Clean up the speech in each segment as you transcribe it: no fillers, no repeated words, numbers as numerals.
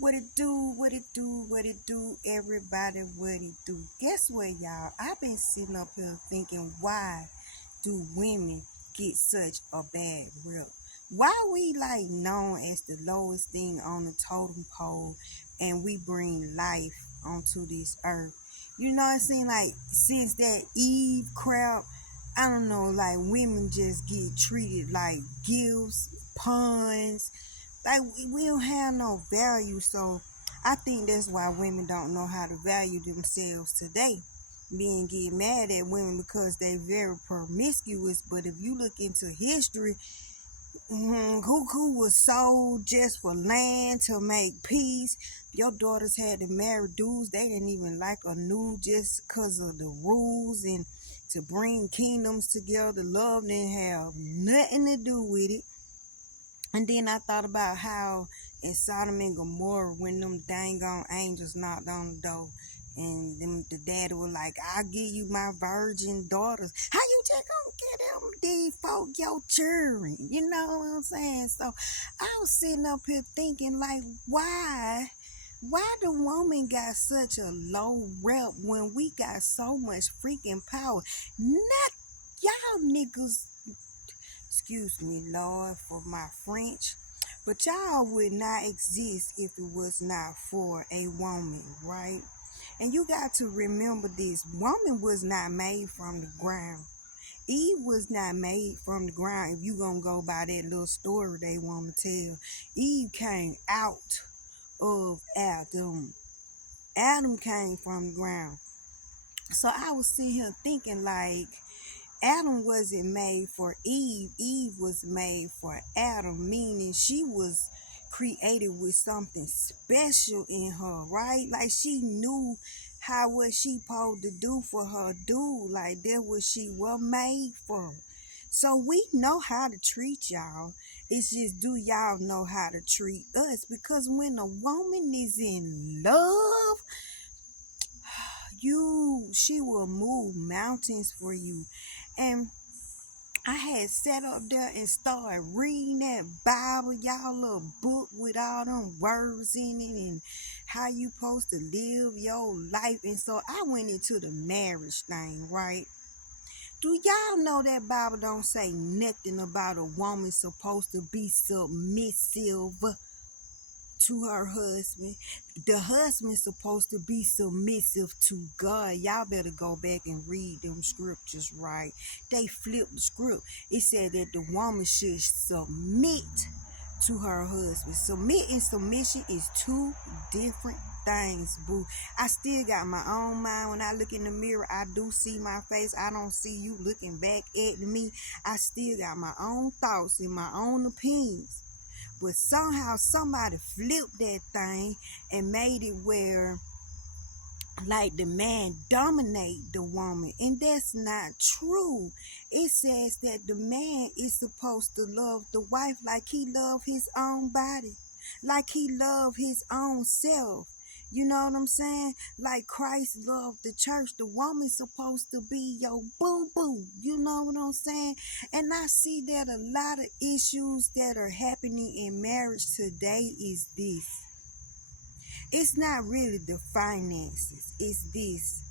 What it do, what it do, what it do, everybody, what it do. Guess what, y'all? I've been sitting up here thinking, why do women get such a bad rep? Why we like known as the lowest thing on the totem pole and we bring life onto this earth? You know what I'm saying? Like, since that Eve crowd, I don't know, like women just get treated like gifts, puns, like we don't have no value. So I think that's why women don't know how to value themselves today. Men get mad at women because they very promiscuous. But if you look into history, Cuckoo was sold just for land to make peace. Your daughters had to marry dudes they didn't even like or knew just because of the rules and to bring kingdoms together. Love didn't have nothing to do with it. And then I thought about how in Sodom and Gomorrah, when them dang on angels knocked on the door, and them, the daddy was like, "I'll give you my virgin daughters." How you just gonna get them these folk your children? You know what I'm saying? So I was sitting up here thinking, like, why? Why the woman got such a low rep when we got so much freaking power? Not y'all niggas, excuse me, Lord, for my French, but y'all would not exist if it was not for a woman, right? And you got to remember this: woman was not made from the ground. Eve was not made from the ground. If you gonna go by that little story they want to tell, Eve came out of Adam. Adam came from the ground. So I was sitting here thinking, like, Adam wasn't made for Eve. Eve was made for Adam, meaning she was created with something special in her, right? Like she knew how what she supposed to do for her dude. Like that what she was made for. So we know how to treat y'all. It's just, do y'all know how to treat us? Because when a woman is in love, she will move mountains for you. And I had sat up there and started reading that Bible, y'all, little book with all them words in it and how you supposed to live your life. And so I went into the marriage thing, right? Do y'all know that Bible don't say nothing about a woman supposed to be submissive to her husband? The husband's supposed to be submissive to God. Y'all better go back and read them scriptures, right? They flipped the script. It said that the woman should submit to her husband. Submit and submission is two different things, boo. I still got my own mind. When I look in the mirror, I do see my face. I don't see you looking back at me. I still got my own thoughts and my own opinions. But somehow somebody flipped that thing and made it where like the man dominate the woman, and that's not true. It says that the man is supposed to love the wife like he love his own body, like he love his own self. You know what I'm saying? Like Christ loved the church. The woman's supposed to be your boo-boo. You know what I'm saying? And I see that a lot of issues that are happening in marriage today is this. It's not really the finances. It's this.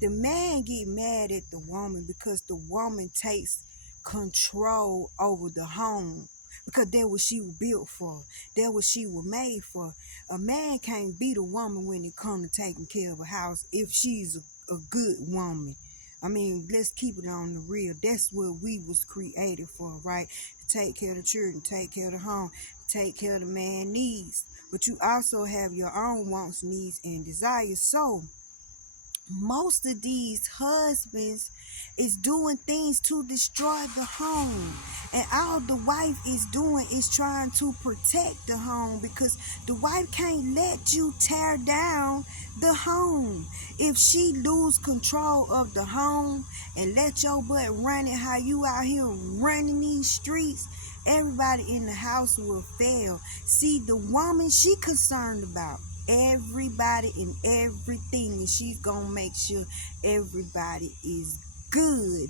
The man get mad at the woman because the woman takes control over the home. Because that's what she was built for. That's what she was made for. A man can't beat a woman when it comes to taking care of a house if she's a good woman. I mean, let's keep it on the real. That's what we was created for, right? To take care of the children, take care of the home, take care of the man needs. But you also have your own wants, needs, and desires. So most of these husbands is doing things to destroy the home, and all the wife is doing is trying to protect the home, because the wife can't let you tear down the home. If she lose control of the home and let your butt run it how you out here running these streets, everybody in the house will fail. See, the woman, she concerned about everybody and everything, and she's gonna make sure everybody is good.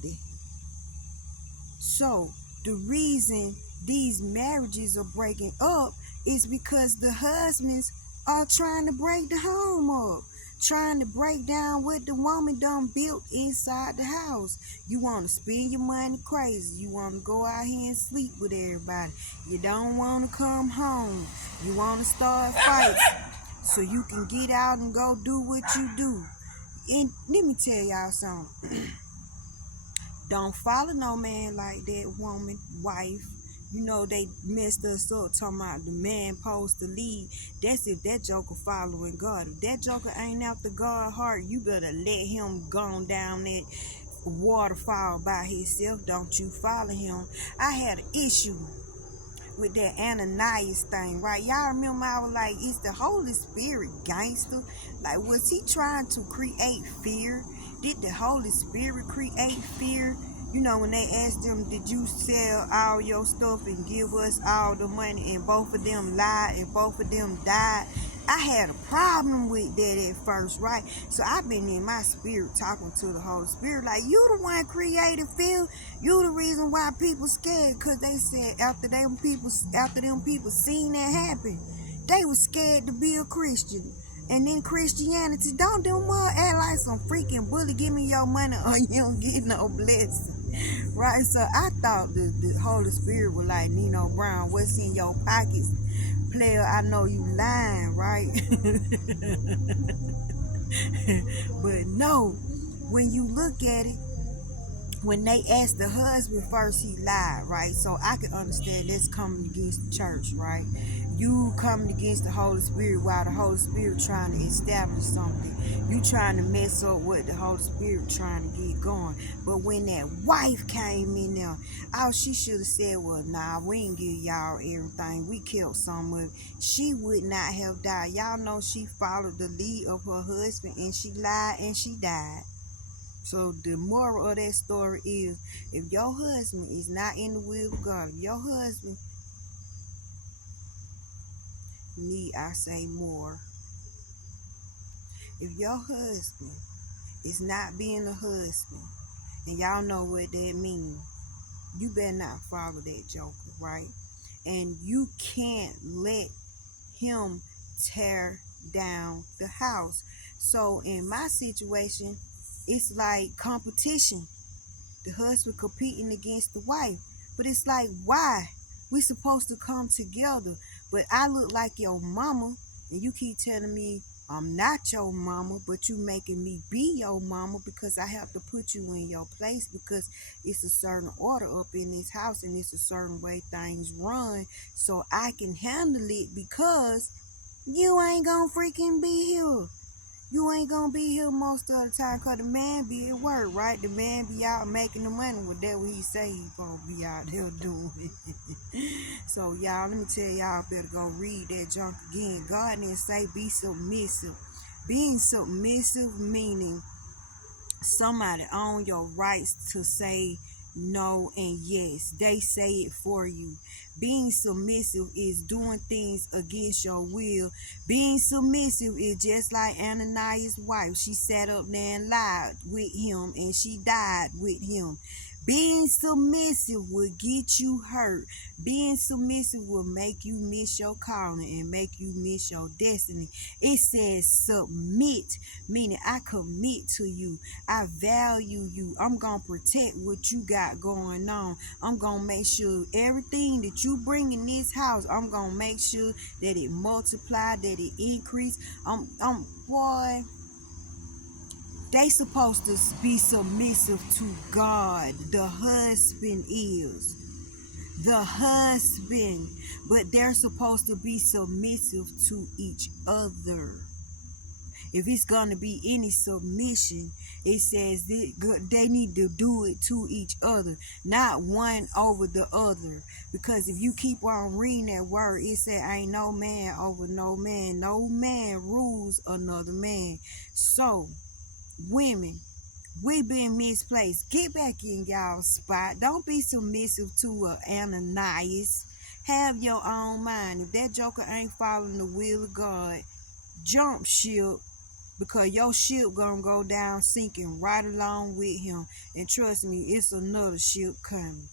So the reason these marriages are breaking up It's because the husbands are trying to break the home up, trying to break down what the woman done built inside the house. You want to spend your money crazy. You want to go out here and sleep with everybody. You don't want to come home. You want to start fights so you can get out and go do what you do. And let me tell y'all something. Don't follow no man like that woman, wife. You know they messed us up talking about the man supposed to lead. That's if that joker following God. If that joker ain't after God's heart, you better let him go down that waterfall by himself. Don't you follow him. I had an issue with that Ananias thing, right? Y'all remember I was like, it's the Holy Spirit gangster? Like, was he trying to create fear? Did the Holy Spirit create fear? You know, when they asked them, did you sell all your stuff and give us all the money? And both of them lied and both of them died. I had a problem with that at first, right? So I've been in my spirit talking to the Holy Spirit, like, you the one created fear. You the reason why people scared, because they said after them people seen that happen, they was scared to be a Christian. And then Christianity, don't them act like some freaking bully, give me your money or you don't get no blessing. Right? So I thought the Holy Spirit was like, Nino Brown, what's in your pockets? Player, I know you lying, right? But no, when you look at it, when they asked the husband first, he lied, right? So I can understand that's coming against the church, right? You coming against the Holy Spirit while the Holy Spirit trying to establish something. You trying to mess up what the Holy Spirit trying to get going. But when that wife came in there, all she should have said was, nah, we ain't give y'all everything. We killed some of it. She would not have died. Y'all know she followed the lead of her husband and she lied and she died. So the moral of that story is, if your husband is not in the will of God, if your husband I say more, if your husband is not being a husband, and y'all know what that means, you better not follow that joker, right? And you can't let him tear down the house. So in my situation, it's like competition. The husband competing against the wife. But it's like, why? We supposed to come together. But I look like your mama, and you keep telling me I'm not your mama, but you making me be your mama because I have to put you in your place, because it's a certain order up in this house and it's a certain way things run, so I can handle it, because you ain't gonna freaking be here. You ain't gonna be here most of the time, because the man be at work, right? The man be out making the money. With that what he say he gonna be out there doing it. So y'all, let me tell y'all, better go read that junk again. God didn't say be submissive. Being submissive meaning somebody own your rights to say no and yes. They say it for you. Being submissive is doing things against your will. Being submissive is just like Ananias' wife. She sat up there and lied with him and she died with him. Being submissive will get you hurt. Being submissive will make you miss your calling and make you miss your destiny. It says submit, meaning I commit to you. I value you. I'm going to protect what you got going on. I'm going to make sure everything that you bring in this house, I'm going to make sure that it multiply, that it increase. Boy, they supposed to be submissive to God. The husband is. The husband. But they're supposed to be submissive to each other. If it's going to be any submission, it says they need to do it to each other, not one over the other. Because if you keep on reading that word, it says ain't no man over no man. No man rules another man. So, women, we been misplaced. Get back in y'all spot. Don't be submissive to Ananias. Have your own mind. If that joker ain't following the will of God, jump ship, because your ship gonna go down sinking right along with him. And trust me, it's another ship coming.